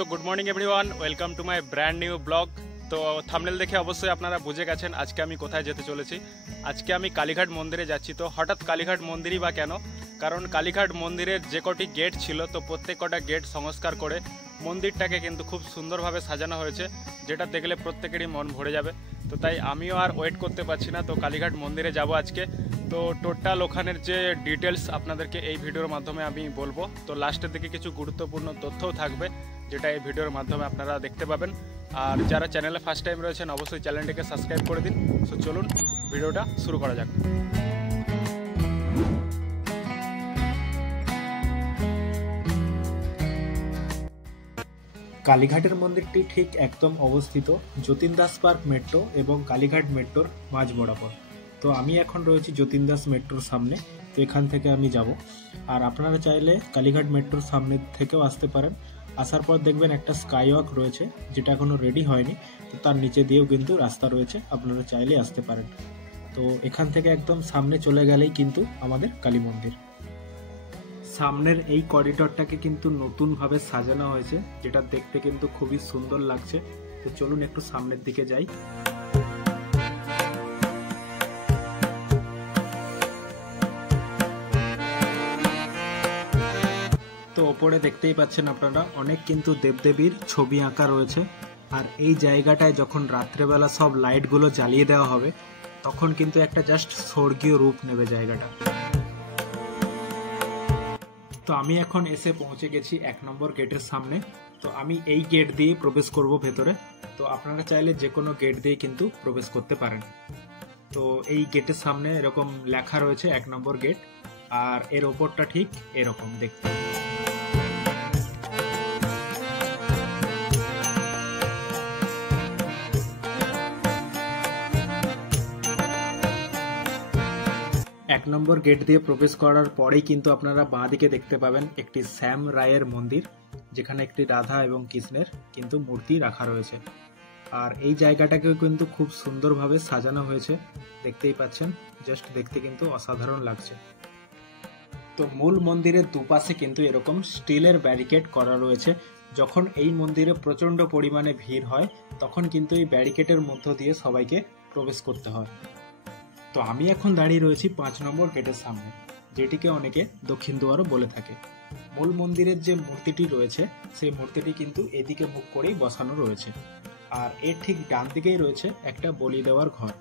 So good morning everyone, welcome to my brand new blog. তো thumbnail দেখে অবশ্যই আপনারা বুঝে গেছেন আজকে আমি কোথায় যেতে চলেছি। আজকে আমি কালীঘাট মন্দিরে যাচ্ছি। তো হঠাৎ কালীঘাট মন্দিরই বা কেন? কারণ কালীঘাট মন্দিরের যে কটি গেট ছিল, তো প্রত্যেক কটা গেট সংস্কার করে মন্দিরটাকে কিন্তু খুব সুন্দরভাবে সাজানো হয়েছে, যেটা দেখলে প্রত্যেকেরই মন ভরে যাবে। তো তাই আমিও আর ওয়েট করতে পারছি না, তো কালীঘাট মন্দিরে যাব আজকে। তো টোটাল ওখানের যে ডিটেলস আপনাদেরকে এই ভিডিওর মাধ্যমে আমি বলবো। তো লাস্টের দিকে কিছু গুরুত্বপূর্ণ তথ্যও থাকবে, যেটা এই ভিডিওর মাধ্যমে আপনারা দেখতে পাবেন। আর যারা চ্যানেলে ফার্স্ট টাইম রয়েছেন অবশ্যই চ্যানেলটিকে সাবস্ক্রাইব করে দিন। সো চলুন ভিডিওটা শুরু করা যাক। কালীঘাটের মন্দিরটি ঠিক একদম অবস্থিত যতীন দাস পার্ক মেট্রো এবং কালীঘাট মেট্রোর মাঝ বরাবর। তো আমি এখন রয়েছি যতীন দাস মেট্রোর সামনে। তো এখান থেকে আমি যাব। আর আপনারা চাইলে কালীঘাট মেট্রোর সামনে থেকেও আসতে পারেন। আসার পর দেখবেন একটা স্কাইওয়াক রয়েছে, যেটা এখনো রেডি হয়নি। তো তার নিচে দিয়েও কিন্তু রাস্তা রয়েছে, আপনারা চাইলে আসতে পারেন। তো এখান থেকে একদম সামনে চলে গেলেই কিন্তু আমাদের কালী মন্দির। সামনের এই করিডোরটাকে কিন্তু নতুনভাবে সাজানো হয়েছে, যেটা দেখতে কিন্তু খুবই সুন্দর লাগছে। তো চলুন একটু সামনের দিকে যাই। তো ওপরে দেখতেই পাচ্ছেন আপনারা অনেক কিন্তু দেবদেবীর ছবি আঁকা রয়েছে। আর এই জায়গাটায় যখন রাত্রেবেলা সব লাইটগুলো জ্বালিয়ে দেওয়া হবে, তখন কিন্তু একটা জাস্ট স্বর্গীয় রূপ নেবে জায়গাটা। তো আমি এখন এসে পৌঁছে গেছি 1 নম্বর গেটের সামনে। তো আমি এই গেট দিয়ে প্রবেশ করব ভেতরে। তো আপনারা চাইলে যে কোনো গেট দিয়ে কিন্তু প্রবেশ করতে পারেন। তো এই গেটের সামনে এরকম লেখা রয়েছে 1 নম্বর গেট, আর এর ওপরটা ঠিক এরকম দেখতে। এক নম্বর গেট দিয়ে প্রবেশ করার পরেই কিন্তু আপনারা বাঁ দিকে দেখতে পাবেন একটি শ্যাম রায়ের মন্দির, যেখানে একটি রাধা এবং কৃষ্ণের কিন্তু মূর্তি রাখা রয়েছে। আর এই জায়গাটাকেও কিন্তু খুব সুন্দরভাবে সাজানো হয়েছে, দেখতেই পাচ্ছেন। জাস্ট দেখতে কিন্তু অসাধারণ লাগছে। তো মূল মন্দিরের দুপাশে কিন্তু এরকম স্টিলের ব্যারিকেড করা রয়েছে। যখন এই মন্দিরে প্রচন্ড পরিমাণে ভিড় হয়, তখন কিন্তু এই ব্যারিকেডের মধ্য দিয়ে সবাইকে প্রবেশ করতে হয়। তো আমি এখন দাঁড়িয়ে রয়েছি 5 নম্বর গেটের সামনে, যেটিকে অনেকে দক্ষিণ দুয়ারও বলে থাকে। মূল মন্দিরের যে মূর্তিটি রয়েছে, সেই মূর্তিটি কিন্তু এদিকে মুখ করেই বসানো রয়েছে। আর এর ঠিক ডান দিকেই রয়েছে একটা বলি দেওয়ার ঘর।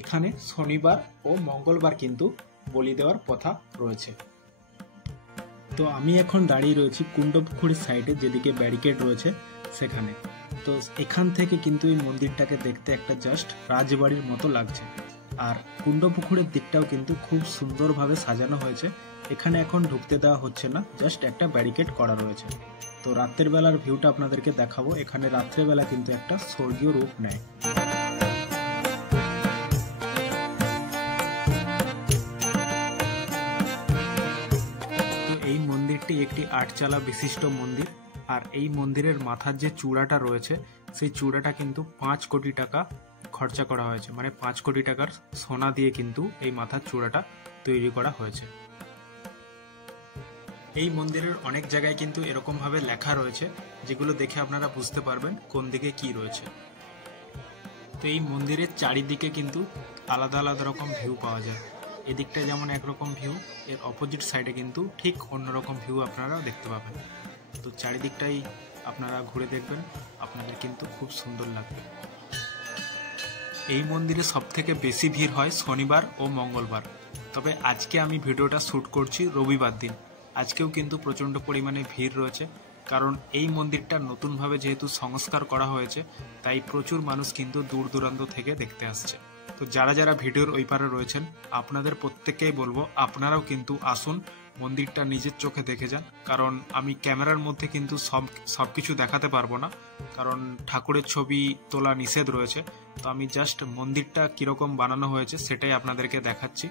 এখানে শনিবার ও মঙ্গলবার কিন্তু বলি দেওয়ার প্রথা রয়েছে। তো আমি এখন দাঁড়িয়ে রয়েছি কুণ্ডপুকুরের সাইডে, যেদিকে ব্যারিকেড রয়েছে সেখানে। তো এখান থেকে কিন্তু এই মন্দিরটাকে দেখতে একটা জাস্ট রাজবাড়ির মতো লাগছে। আর কুণ্ডপুকুরের দিকটাও কিন্তু খুব সুন্দরভাবে সাজানো হয়েছে। এখানে এখন ঢুকতে দেওয়া হচ্ছে না, জাস্ট একটা ব্যারিকেড করা রয়েছে। তো রাতের বেলার ভিউটা আপনাদেরকে দেখাবো। এখানে রাত্রেবেলা কিন্তু একটা স্বর্গীয় রূপ নেয়। তো এই মন্দিরটি একটি 8 চালা বিশিষ্ট মন্দির। আর এই মন্দিরের মাথার যে চূড়াটা রয়েছে, সেই চূড়াটা কিন্তু 5 কোটি টাকা খরচা করা হয়েছে। মানে 5 কোটি টাকার সোনা দিয়ে কিন্তু এই মাথার চূড়াটা তৈরি করা হয়েছে। এই মন্দিরের অনেক জায়গায় কিন্তু এরকম ভাবে লেখা রয়েছে, যেগুলো দেখে আপনারা বুঝতে পারবেন কোন দিকে কি রয়েছে। তো এই মন্দিরের চারিদিকে কিন্তু আলাদা আলাদা রকম ভিউ পাওয়া যায়। এদিকটা যেমন একরকম ভিউ, এর অপোজিট সাইডে কিন্তু ঠিক অন্যরকম ভিউ আপনারা দেখতে পাবেন। তো চারিদিকটাই আপনারা ঘুরে দেখবেন, আপনাদের কিন্তু খুব সুন্দর লাগবে। এই মন্দিরে সবথেকে বেশি ভিড় হয় শনিবার ও মঙ্গলবার। তবে আজকে আমি ভিডিওটা শ্যুট করছি রবিবার দিন। আজকেও কিন্তু প্রচণ্ড পরিমাণে ভিড় রয়েছে, কারণ এই মন্দিরটা নতুনভাবে যেহেতু সংস্কার করা হয়েছে, তাই প্রচুর মানুষ কিন্তু দূর দূরান্ত থেকে দেখতে আসছে। তো যারা যারা ভিডিওর ওই পারে রয়েছেন, আপনাদের প্রত্যেককেই বলবো আপনারাও কিন্তু আসুন, মন্দিরটা নিজের চোখে দেখে যান। কারণ আমি ক্যামেরার মধ্যে কিন্তু সব কিছু দেখাতে পারবো না, কারণ ঠাকুরের ছবি তোলা নিষেধ রয়েছে। তো আমি জাস্ট মন্দিরটা কীরকম বানানো হয়েছে সেটাই আপনাদেরকে দেখাচ্ছি।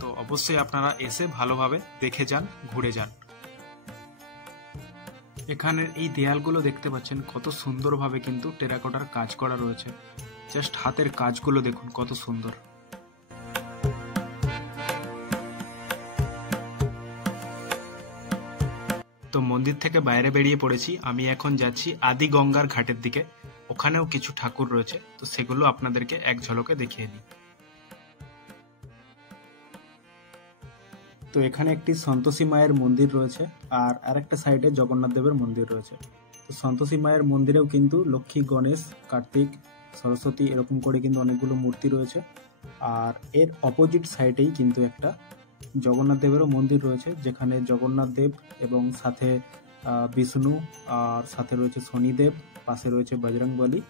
তো অবশ্যই আপনারা এসে ভালোভাবে দেখে যান, ঘুরে যান। এখানের এই দেয়ালগুলো দেখতে পাচ্ছেন কত সুন্দরভাবে কিন্তু টেরাকোটার কাজ করা রয়েছে। জাস্ট হাতের কাজগুলো দেখুন কত সুন্দর। তো মন্দির থেকে বাইরে বেরিয়ে পড়েছি, আমি এখন যাচ্ছি আদি গঙ্গার ঘাটের দিকে। ওখানেও কিছু ঠাকুর রয়েছে, তো সেগুলো আপনাদেরকে এক ঝলকে দেখিয়ে দিই। তো এখানে একটি সন্তোষী মায়ের মন্দির রয়েছে, আর আরেকটা সাইডে জগন্নাথ দেবের মন্দির রয়েছে। তো সন্তোষী মায়ের মন্দিরেও কিন্তু লক্ষ্মী, গণেশ, কার্তিক, সরস্বতী এরকম করে কিন্তু অনেকগুলো মূর্তি রয়েছে। আর এর অপোজিট সাইডেই কিন্তু একটা জগন্নাথ দেবেরও মন্দির রয়েছে, যেখানে জগন্নাথ দেব এবং সাথে বিষ্ণু, আর সাথে রয়েছে শনিদেব, পাশে রয়েছে বজরংবলী।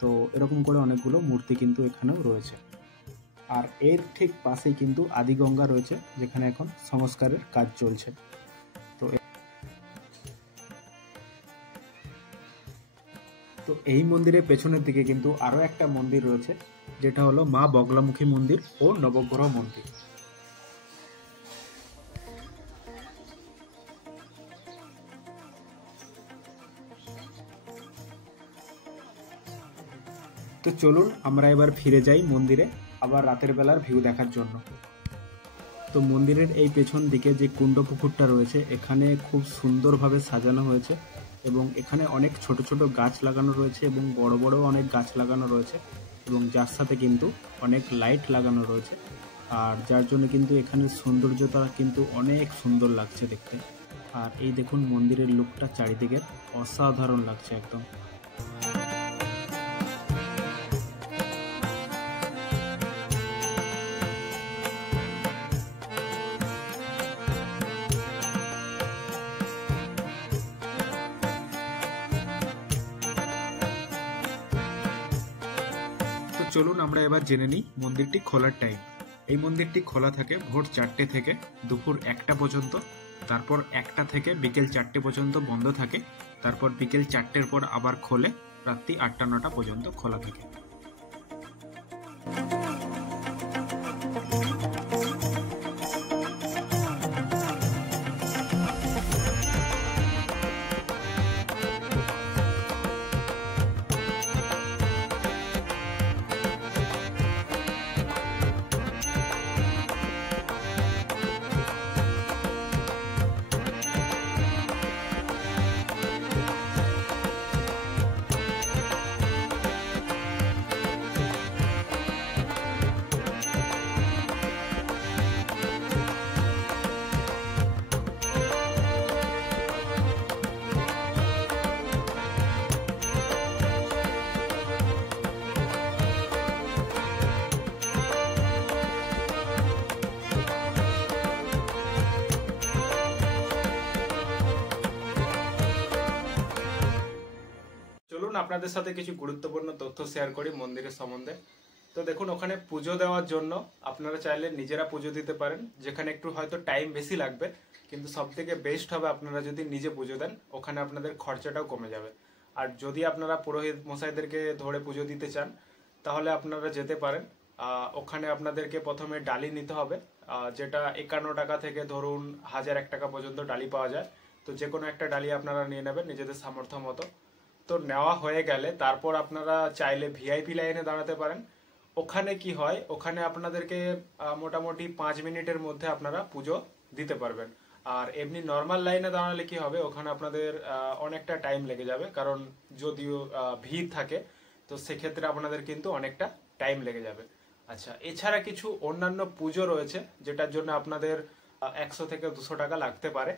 তো এরকম করে অনেকগুলো মূর্তি কিন্তু এখানেও রয়েছে। আর এর ঠিক পাশেই কিন্তু আদিগঙ্গা রয়েছে, যেখানে এখন সংস্কারের কাজ চলছে। তো এই মন্দিরের পেছনের দিকে কিন্তু আরো একটা মন্দির রয়েছে, যেটা হলো মা বগলামুখী মন্দির ও নবগ্রহ মন্দির। তো চলুন আমরা এবার ফিরে যাই মন্দিরে, আবার রাতের বেলার ভিউ দেখার জন্য। তো মন্দিরের এই পেছন দিকে যে কুণ্ড পুকুরটা রয়েছে, এখানে খুব সুন্দরভাবে সাজানো হয়েছে এবং এখানে অনেক ছোট ছোট গাছ লাগানো রয়েছে এবং বড় বড় অনেক গাছ লাগানো রয়েছে, এবং যার সাথে কিন্তু অনেক লাইট লাগানো রয়েছে। আর যার জন্য কিন্তু এখানের সৌন্দর্যতা কিন্তু অনেক সুন্দর লাগছে দেখতে। আর এই দেখুন মন্দিরের লুকটা চারিদিকে অসাধারণ লাগছে একদম। চলুন আমরা এবার জেনে নিই মন্দিরটি খোলার টাইম। এই মন্দিরটি খোলা থাকে ভোর 4টে থেকে দুপুর 1টা পর্যন্ত, তারপর 1টা থেকে বিকেল 4টে পর্যন্ত বন্ধ থাকে, তারপর বিকেল 4টের পর আবার খোলে, রাত্রি 8টা-9টা পর্যন্ত খোলা থাকে। আপনাদের সাথে কিছু গুরুত্বপূর্ণ তথ্য শেয়ার করি মন্দিরের সম্বন্ধে। তো দেখুন, ওখানে পুজো দেওয়ার জন্য আপনারা চাইলে নিজেরা পুজো দিতে পারেন, যেখানে একটু হয়তো টাইম বেশি লাগবে, কিন্তু সব থেকে বেস্ট হবে আপনারা যদি নিজে পুজো দেন, ওখানে আপনাদের খরচাটাও কমে যাবে। আর যদি আপনারা পুরোহিত মশাইদেরকে ধরে পুজো দিতে চান, তাহলে আপনারা যেতে পারেন। ওখানে আপনাদেরকে প্রথমে ডালি নিতে হবে, যেটা 51 টাকা থেকে ধরুন 1001 টাকা পর্যন্ত ডালি পাওয়া যায়। তো যে কোনো একটা ডালি আপনারা নিয়ে নেবেন নিজেদের সামর্থ্য মতো। তো নেওয়া হয়ে গেলে তারপর আপনারা চাইলে ভিআইপি লাইনে দাঁড়াতে পারেন। ওখানে কি হয়, ওখানে আপনাদেরকে মোটামুটি 5 মিনিটের মধ্যে আপনারা পুজো দিতে পারবেন। আর এমনি নর্মাল লাইনে দাঁড়ালে কি হবে, ওখানে আপনাদের অনেকটা টাইম লেগে যাবে, কারণ যদিও ভিড় থাকে, তো সেক্ষেত্রে আপনাদের কিন্তু অনেকটা টাইম লেগে যাবে। আচ্ছা, এছাড়া কিছু অন্যান্য পুজো রয়েছে যেটার জন্য আপনাদের 100 থেকে 200 টাকা লাগতে পারে।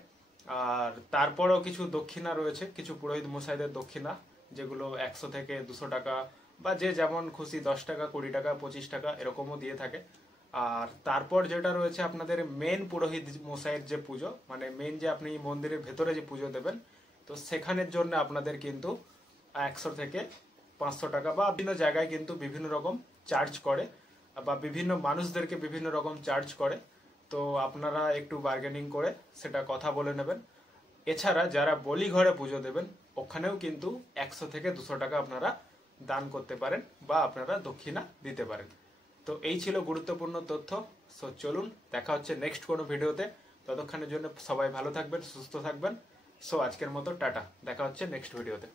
আর তারপরেও কিছু দক্ষিণা রয়েছে, কিছু পুরোহিত মশাইদের দক্ষিণা, যেগুলো 100 থেকে 200 টাকা বা যে যেমন খুশি 10 টাকা, 20 টাকা, 25 টাকা এরকমও দিয়ে থাকে। আর তারপর যেটা রয়েছে আপনাদের মেন পুরোহিত মশাইয়ের যে পুজো, মানে মেন যে আপনি মন্দিরের ভেতরে যে পুজো দেবেন, তো সেখানের জন্য আপনাদের কিন্তু 100 থেকে 500 টাকা বা বিভিন্ন জায়গায় কিন্তু বিভিন্ন রকম চার্জ করে, বা বিভিন্ন মানুষদেরকে বিভিন্ন রকম চার্জ করে। তো আপনারা একটু বার্গেনিং করে সেটা কথা বলে নেবেন। এছাড়া যারা বলি ঘরে পুজো দেবেন, ওখানেও কিন্তু 100 থেকে 200 টাকা আপনারা দান করতে পারেন বা আপনারা দক্ষিণা দিতে পারেন। তো এই ছিল গুরুত্বপূর্ণ তথ্য। সো চলুন, দেখা হচ্ছে নেক্সট কোনো ভিডিওতে। ততক্ষণের জন্য সবাই ভালো থাকবেন, সুস্থ থাকবেন। সো আজকের মতো টাটা, দেখা হচ্ছে নেক্সট ভিডিওতে।